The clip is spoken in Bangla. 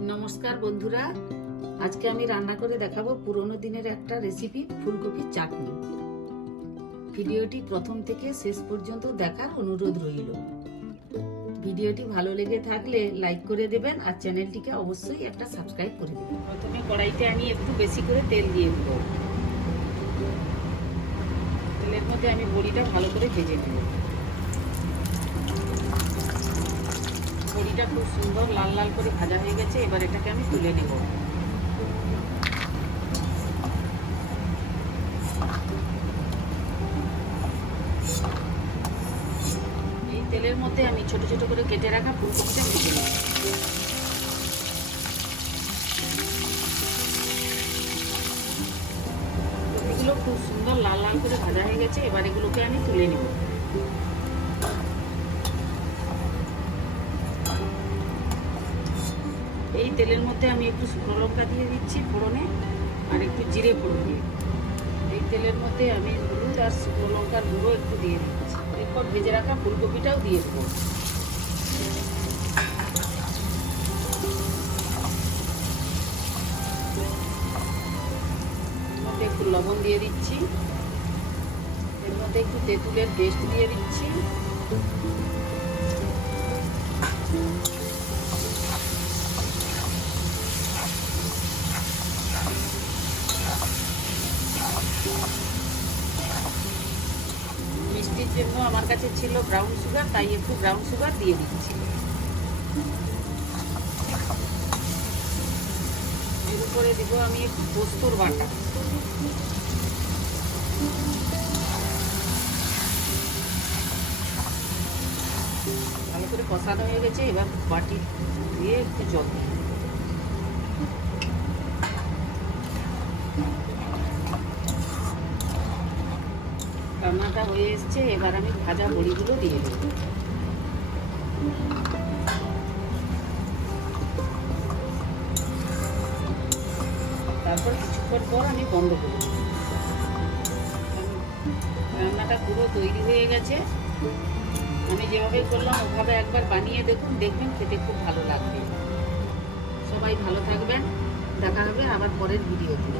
নমস্কার বন্ধুরা। আজকে আমি রান্না করে দেখাবো পুরনো দিনের একটা রেসিপি ফুলকপির চাটনি। ভিডিওটি প্রথম থেকে শেষ পর্যন্ত দেখার অনুরোধ রইল। ভিডিওটি ভালো লেগে থাকলে লাইক করে দেবেন আর চ্যানেলটিকে অবশ্যই একটা সাবস্ক্রাইব করে দেবেন। প্রথমে কড়াইতে আমি একটু বেশি করে তেল দিয়ে দেবো। তেলের মধ্যে আমি বড়িটা ভালো করে ভেজে নেব। বড়িটা খুব সুন্দর, লাল লাল করে ভাজা হয়ে গেছে, এবার এটাকে আমি তুলে নেব। এই তেলের মধ্যে আমি ছোট ছোট করে কেটে রাখা ফুলকপিটা ভেজে নেব এগুলো খুব সুন্দর লাল লাল করে ভাজা হয়ে গেছে, এবার এগুলোকে আমি তুলে নেব। এই তেলের মধ্যে আমি একটু শুকনো লঙ্কা দিয়ে দিচ্ছি ফোড়নে আর একটু জিরে ফোড়ন দিয়ে। এই তেলের মধ্যে আমি হলুদ আর শুকনো লঙ্কার গুঁড়ো একটু দিয়ে দিচ্ছি। এরপর ভেজে রাখা ফুলকপিটাও দিয়ে দেবো। একটু লবণ দিয়ে দিচ্ছি। এর মধ্যে একটু তেঁতুলের পেস্ট দিয়ে দিচ্ছি। মিষ্টির জন্য আমার কাছে ছিল ব্রাউন সুগার তাই একটু ব্রাউন সুগার দিয়ে দিচ্ছি। উপরে দিব আমি একটু পোস্তুর বাটা। ভালো করে কষানো হয়ে গেছে, এবার বাটি দিয়ে একটু জল রান্নাটা হয়ে এসছে, এবার আমি ভাজা বড়িগুলো দিয়ে দেব। তারপর কিছুক্ষণ পর আমি বন্ধ করে রান্নাটা পুরো তৈরি হয়ে গেছে। আমি যেভাবে করলাম, ওভাবে একবার বানিয়ে দেখুন, দেখবেন খেতে খুব ভালো লাগবে। সবাই ভালো থাকবেন, দেখা হবে আবার পরের ভিডিওতে।